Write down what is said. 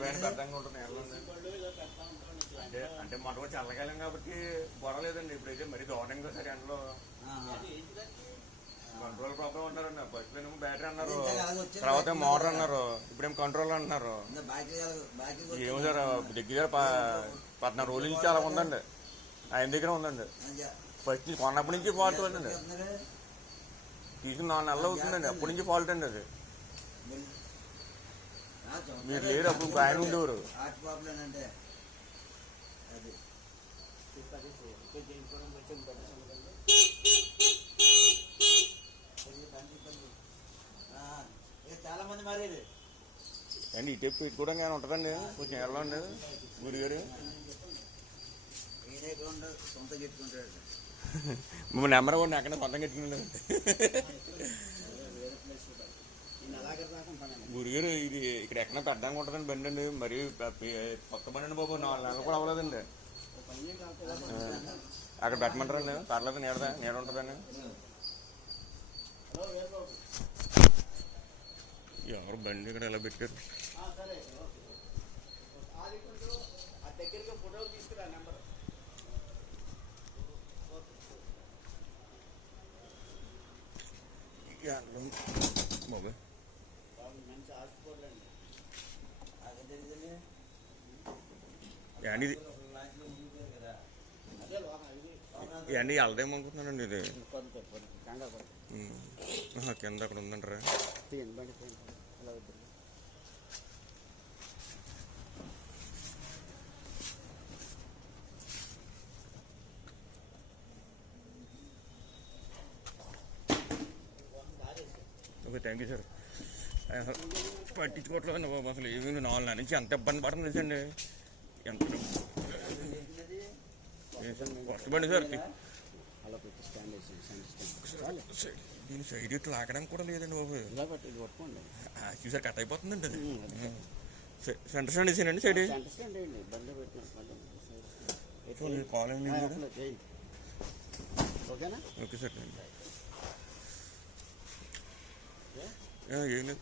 పైన పెద్దంగా ఉంటుంది అంటే అంటే మొన్న కూడా చల్లకాలం కాబట్టి గొడవలేదండి. ఇప్పుడైతే మరి దారుణంగా సరే ఎండలో కంట్రోల్ ప్రాబ్లం అంటారండి. ఫస్ట్ ఏమో బ్యాటరీ అన్నారు, తర్వాత మోటార్ అన్నారు, ఇప్పుడేమో కంట్రోల్ అంటున్నారు. ఏమో సార్ దగ్గర 14 రోజుల నుంచి అలా ఉందండి. ఆయన దగ్గర ఉందండి. ఫస్ట్ కొన్నప్పటి నుంచి ఫాల్ట్ ఉందండి. తీసుకుని 4 నెలలు అవుతుందండి. అప్పటి నుంచి ఫాల్ట్ అండి అది. మీరు లేరు అప్పుడు ఆయన ఉండేవారు. చాలా మంది మారేది అండి. ఇటు పెట్టుకోవడం కానీ ఉంటుందండి. కొంచెం వెళ్ళండి గురిగారు. సొంత పెట్టుకుంటాడు నెంబర్ కూడా ఎక్కడ సొంతం పెట్టుకున్నాడు గురిగారు. ఇది ఇక్కడ ఎక్కడ పెట్టడానికి ఉంటుందండి బండి అండి. మరి కొత్త బండి అండి బాబు. 4 నెలలు కూడా అవ్వలేదండి. అక్కడ పెట్టమంటారండి. పర్లేదు, నీడ ఉంటుందండి. ఎవరు బండి ఇక్కడ ఎలా పెట్టారు? బాబు ఏండి ఇది? ఏండి వెళ్దామనుకుంటున్నానండి. ఇది కింద అక్కడ ఉందంటారా? Okay, thank you sir. పట్టించుకోవట్లేదండి బాబు. అసలు ఏమి 4 నెలల నుంచి ఎంత ఇబ్బంది పడుతుంది తెలుసండి. ఎంత వస్తుందండి సార్. దీని సైడ్ ఇట్లా లాగడానికి కూడా లేదండి బాబు. చూసారు కట్ అయిపోతుందండి అది. సెంటర్ స్టాండ్ వేసానండి సైడ్. College okay sir. ఏం లేదు.